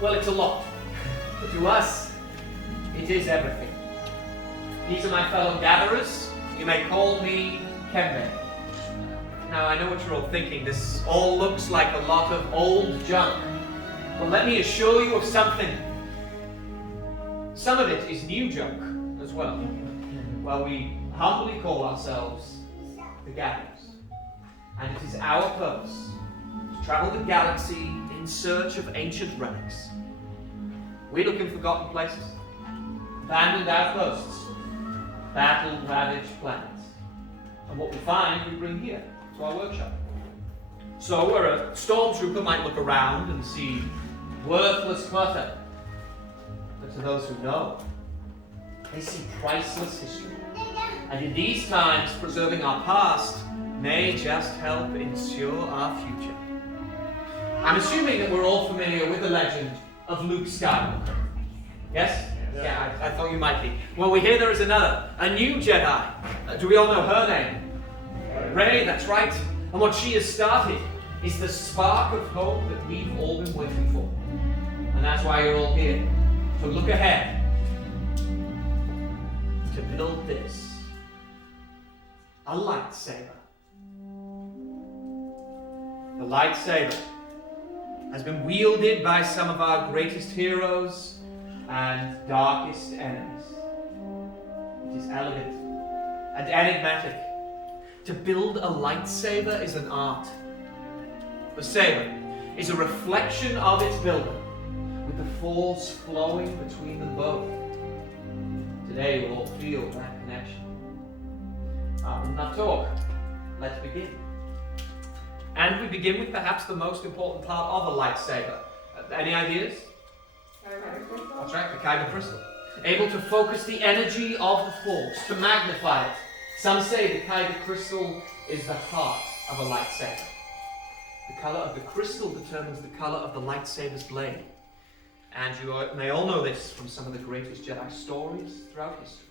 Well, it's a lot. But to us, it is everything. These are my fellow gatherers. You may call me Kembe. Now, I know what you're all thinking. This all looks like a lot of old junk. But let me assure you of something. Some of it is new junk as well. Well, we humbly call ourselves the Gatherers. And it is our purpose to travel the galaxy in search of ancient relics. We look in forgotten places, abandoned outposts, battle-ravaged planets. And what we find, we bring here to our workshop. So where a stormtrooper might look around and see worthless clutter, but to those who know, they see priceless history. And in these times, preserving our past may just help ensure our future. I'm assuming that we're all familiar with the legend of Luke Skywalker. Yes? Yeah, I thought you might be. Well, we hear there is another, a new Jedi. Do we all know her name? Rey, that's right. And what she has started is the spark of hope that we've all been waiting for. And that's why you're all here. So look ahead to build this. A lightsaber. The lightsaber has been wielded by some of our greatest heroes and darkest enemies. It is elegant and enigmatic. To build a lightsaber is an art. The saber is a reflection of its builder, with the force flowing between them both. Today we'll all feel that connection. Enough talk. Let's begin. And we begin with perhaps the most important part of a lightsaber. Any ideas? That's right, the Kyber crystal. Able to focus the energy of the force, to magnify it. Some say the Kyber crystal is the heart of a lightsaber. The color of the crystal determines the color of the lightsaber's blade. And you may all know this from some of the greatest Jedi stories throughout history.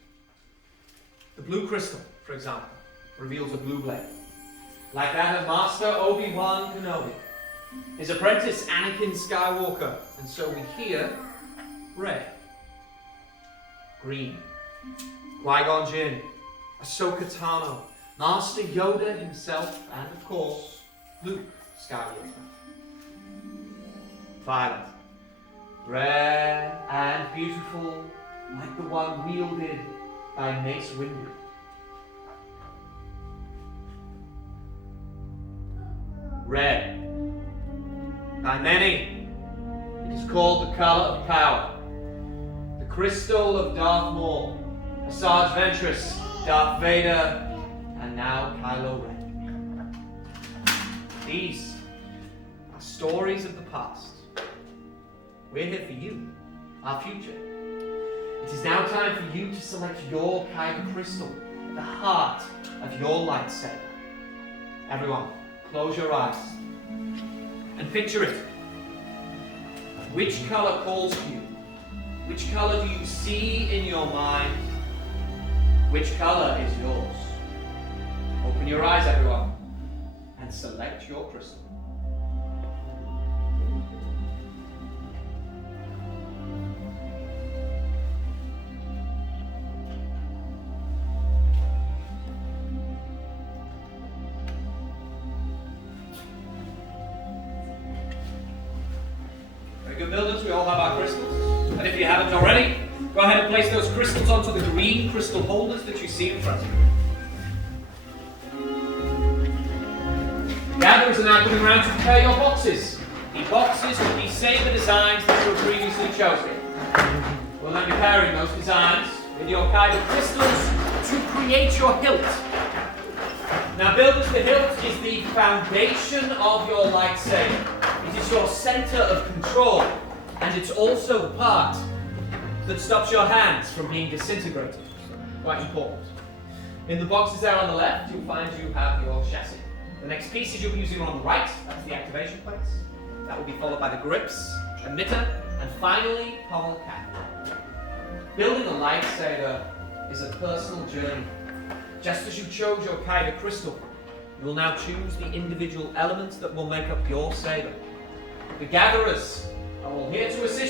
The blue crystal, for example, reveals a blue blade, like that of Master Obi-Wan Kenobi, his apprentice Anakin Skywalker, and so we hear red, green, Qui-Gon Jinn, Ahsoka Tano, Master Yoda himself, and of course, Luke Skywalker. Violet, rare and beautiful, like the one wielded by Mace Windu. Red, by many, it is called the color of power. The crystal of Darth Maul, Asajj Ventress, Darth Vader, and now Kylo Ren. These are stories of the past. We're here for you, our future. It is now time for you to select your Kyber crystal, the heart of your lightsaber. Everyone, close your eyes and picture it. Which color calls to you? Which color do you see in your mind? Which color is yours? Open your eyes, everyone, and select your crystal. Very good, builders. We all have our crystals. And if you haven't already, go ahead and place those crystals onto the green crystal holders that you see in front of you. Gatherers are now coming around to prepare your boxes. The boxes with the saber designs that were previously chosen. We'll then be pairing those designs with your Kyber crystals to create your hilt. Now, builders, the hilt is the foundation of your lightsaber. It is your center of control, and it's also the part that stops your hands from being disintegrated. Quite important. In the boxes there on the left, you'll find you have your chassis. The next pieces you'll be using are on the right. That's the activation plates. That will be followed by the grips, emitter, and finally, pommel cap. Building a lightsaber is a personal journey. Just as you chose your Kyber crystal, you will now choose the individual elements that will make up your saber. The gatherers are all here to assist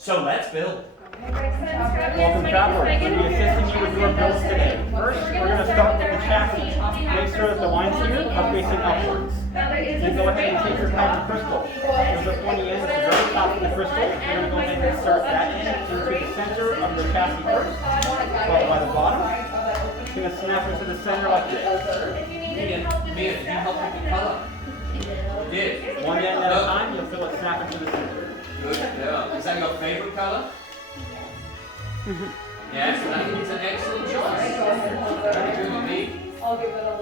So let's build. Welcome, travelers. We're going to be assisting you with your builds today. First, we're going to start with the chassis. Make sure that the lines here are facing upwards. Then go ahead and take your kind of crystal. There's a pointy end at the very top of the crystal. You're going to go ahead and insert that in into the center of the chassis first, followed by the bottom. It's going to snap into the center like this. Mia, can you help with the color? Yeah. One end at a time, you'll feel it snap into the center. Good. Yeah. Is that your favorite color? Yes, I think it's an excellent choice. Very good indeed. I'll give it a little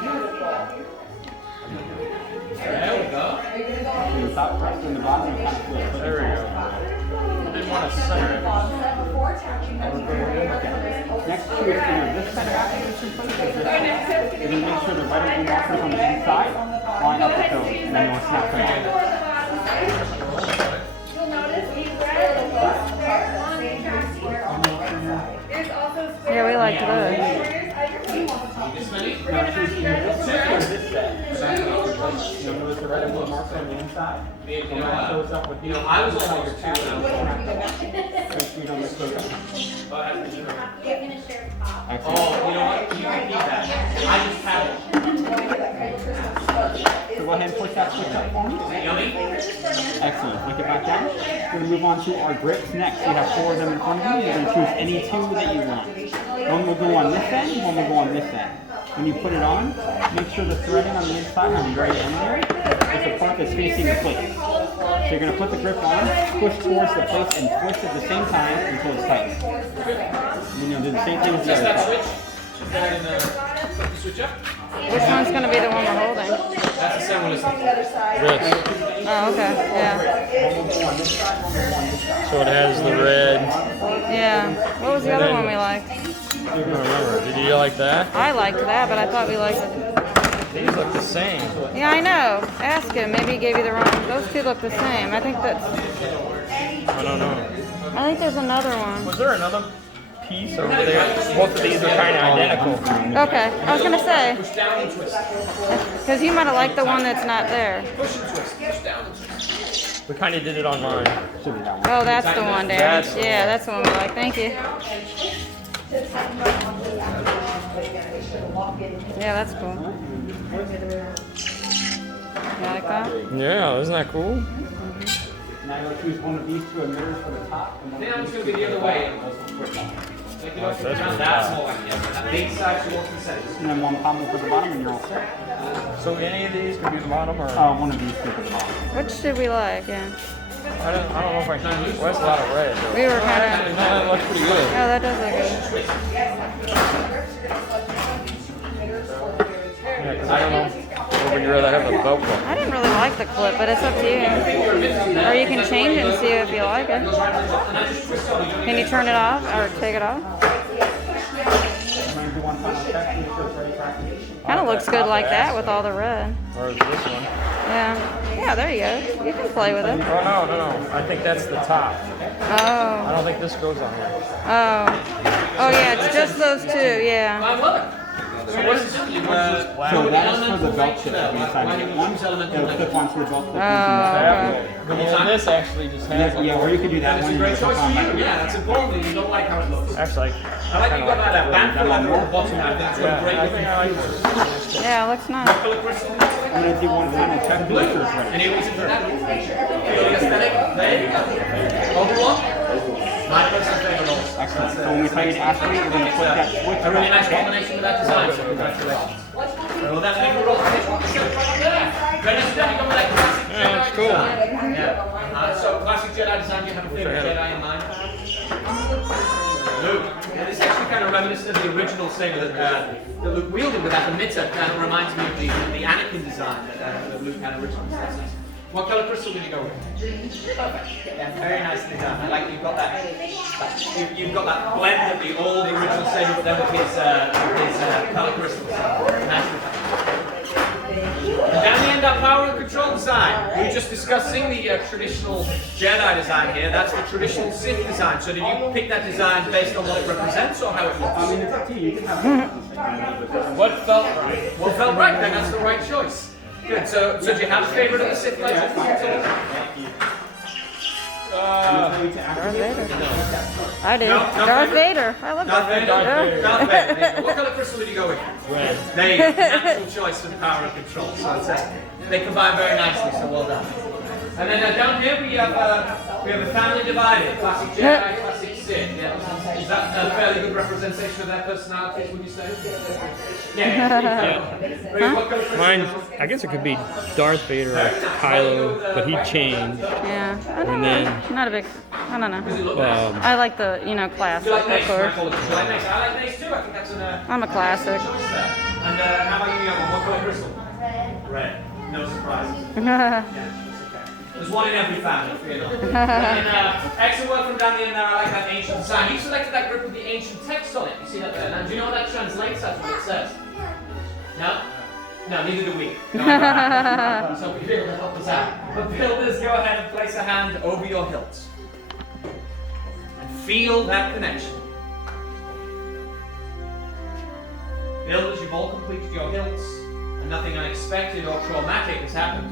beautiful. There we go. The top first and the bottom, you kind of feel it. There we go. I didn't want to center it. Next to it, this set of application plates is this one. You're going to make sure the red and blue markers on the inside line up with those, and then you'll snap them in. You'll notice these red on the chassis is also square. Yeah, we liked those. This many? We're gonna have you guys This set, you'll notice the red and blue marks on the inside. You We'll match those up with these. know, I was almost two when I was Make sure you don't mix those up. Oh, you know what? You can keep that. I just have it. So go ahead and push that switch up for me. Yummy? Excellent. Flick it back down. We're going to move on to our grips next. We have 4 of them in front of you. You're going to choose any 2 that you want. One will go on this end, one will go on this end. When you put it on, make sure the threading on the inside on the very end there is the part that's facing the plate. So you're going to put the grip on, push towards the plate, and twist at the same time until it's tight. And you'll do the same thing with the Just other that side. switch? Put that in the switch up? Which one's going to be the one we're holding? That's the same one as Oh, okay. Yeah. So it has the red. Yeah. What was the other one we liked? I don't remember. Did you like that? I liked that, but I thought we liked it. These look the same. Yeah, I know. Ask him. Maybe he gave you the wrong. Those two look the same. I think that's. I don't know. I think there's another one. Was there another piece over there? Both of these are kind of identical. Okay. I was going to say. push down and twist. Because you might have liked the one that's not there. Push and twist. Push down and twist. We kind of did it on mine. Should be that one. Oh, that's the one, Darren. That's the Yeah, that's the one we like. Thank you. Yeah, that's cool. You like that? Yeah, isn't that cool? Now you'll choose one of these 2 emitters for the top. And one Then of I'm these just going to be the other way. Like, you know, That's around that small one. Yeah, that big side you want to set. and then one pommel for the bottom, and you're all set. So any of these could be the bottom or? One of these 2 for the bottom. Which did we like? Yeah. I don't know if I can. Well, that's a lot of red. Though. We were kind Actually, of. no, that looks pretty good. Oh, that does look good. Yeah, because I don't know. Or would you rather have a belt clip? I didn't really like the clip, but it's up to you. Or you can change it and see if you like it. Can you turn it off or take it off? I'm going to do one final check. Make sure it's ready for activation. Kind of looks good like that with all the red. Or is this one? Yeah. Yeah, there you go. You can play with it. Oh, no. I think that's the top. I Oh. don't think this goes on here. Oh. Oh, yeah, it's just those 2. Yeah. I love it. So what is this? So that is for the belt chip that we decided to get one. It'll clip onto the belt clip. Yeah, this actually just has Yeah, or you could do that one. Great and choice clip on for you. like Yeah, that's important. You don't like how it looks. Actually, I like you've got that band for leather on the bottom. I think that's a great I think I like this. Yeah, it looks nice. color crystal. I'm going to do one final check to make sure it's ready. Any reason for that? Feeling aesthetic? There you go. Overall? My personal favorite also. Excellent. So when we tell you to activate, we're going to put that switch A really nice back. combination with that design, so congratulations. Well, that's make a roll. Right next to that, you got that classic Yeah, Jedi it's cool. design. Yeah. So classic Jedi design, do you have a favorite Jedi in mind? Luke. Yeah, this is actually kind of reminiscent of the original saber that Luke wielded with that emitter. Kind of reminds me of the Anakin design that Luke had originally. What color crystal did you go with? Perfect. Yeah, very nicely done. I like you've got that. You've got that blend of the old original saber, but then with his color crystals. Nicely done. And down the end, our power and control design. We were just discussing the traditional Jedi design here. That's the traditional Sith design. So did you pick that design based on what it represents or how it looks? I mean, it's up to you. You can have it. What felt right? What felt right? Then that's the right choice. Good. So do you have a favorite of the Sith lightsabers? Darth Vader. I do. No, Darth Vader. I love Darth Vader. Darth Vader. What color crystal did you go with? Red. There you go. Natural choice for the power of control. So they combine very nicely. So well done. And then down here we have a family divided. Classic Jedi, classic Sith. Yeah. Is that a fairly good representation of their personalities? Would you say? Yeah. What color crystal? Mine, I guess it could be Darth Vader or Kylo, but he changed. Yeah. I don't And know. then, Not a big. I don't know. I like the classic, Do you like of Mace? course. Do you like Mace? I like Mace too. I think that's an. I'm a classic. Choice there. And how about you, young one? What color crystal? Red. No surprises. Yeah, that's okay. There's one in every family, fear not. And then, excellent work from Danny in there. I like that ancient sign. You selected that grip with the ancient text on it. You see that there? Now, do you know what that translates as? What it says? No? No, neither do we. No, so we'll be able to help us out. But builders, go ahead and place a hand over your hilt. And feel that connection. Builders, you've all completed your hilts, and nothing unexpected or traumatic has happened.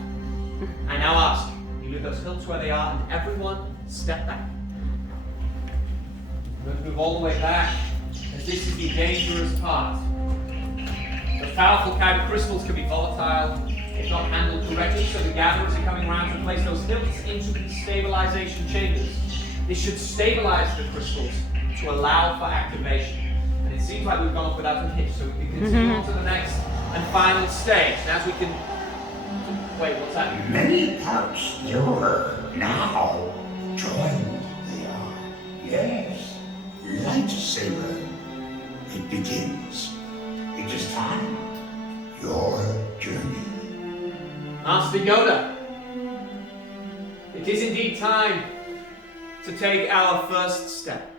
I now ask, you leave those hilts where they are, and everyone step back. We're going to move all the way back, as this is the dangerous part. The powerful kyber crystals can be volatile if not handled correctly, so the gatherers are coming around to place those hilts into the stabilization chambers. This should stabilize the crystals to allow for activation. And it seems like we've gone off without a hitch, so we can continue on to the next and final stage. And as we can... Wait, what's that? Many parts you're now joined they are. Yes, Lightsaber. It begins. It is time. Your journey. Master Yoda, it is indeed time to take our first step.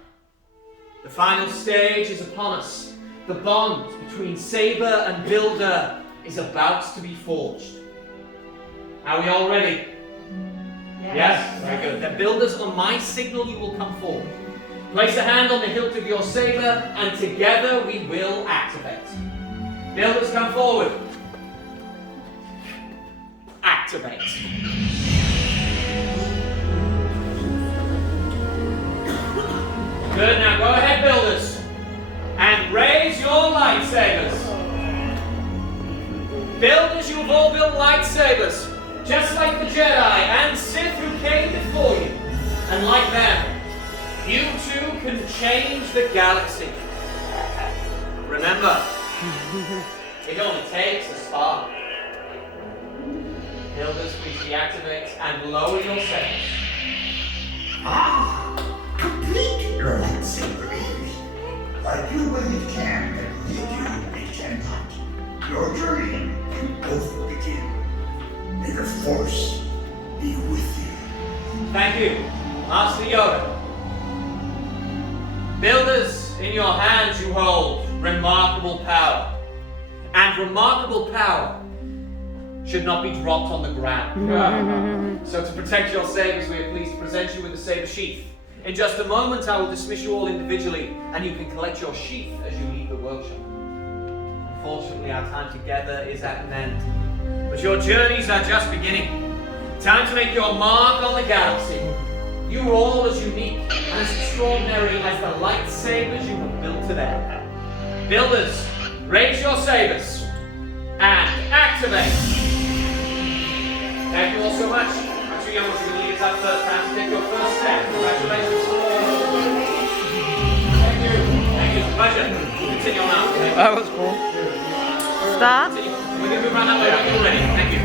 The final stage is upon us. The bond between Saber and Builder is about to be forged. Are we all ready? Yes? Very good. Then Builders, on my signal you will come forward. Place a hand on the hilt of your saber and together we will activate. Builders, come forward. Activate. Good, now go ahead, Builders, and raise your lightsabers. Builders, you have all built lightsabers, just like the Jedi and Sith who came before you. And like them, you too can change the galaxy. Remember, it only takes a spark. Builders, please deactivate and lower your sails. Complete your lightsaber is. I do what it can, but with you it cannot. Your journey can both begin. May the Force be with you. Thank you, Master Yoda. Builders, in your hands you hold remarkable power. And remarkable power should not be dropped on the ground. So to protect your sabers, we are pleased to present you with a saber sheath. In just a moment, I will dismiss you all individually, and you can collect your sheath as you leave the workshop. Unfortunately, our time together is at an end. But your journeys are just beginning. Time to make your mark on the galaxy. You are all as unique and as extraordinary as the lightsabers you have built today. Builders, raise your sabers and activate. Thank you all so much. I'm too young to be leaders out first. Time to take your first step. Congratulations. Thank you. Thank you. It's a pleasure. Continue on out. That was cool. Stop. We can move around that way when you're ready. Thank you.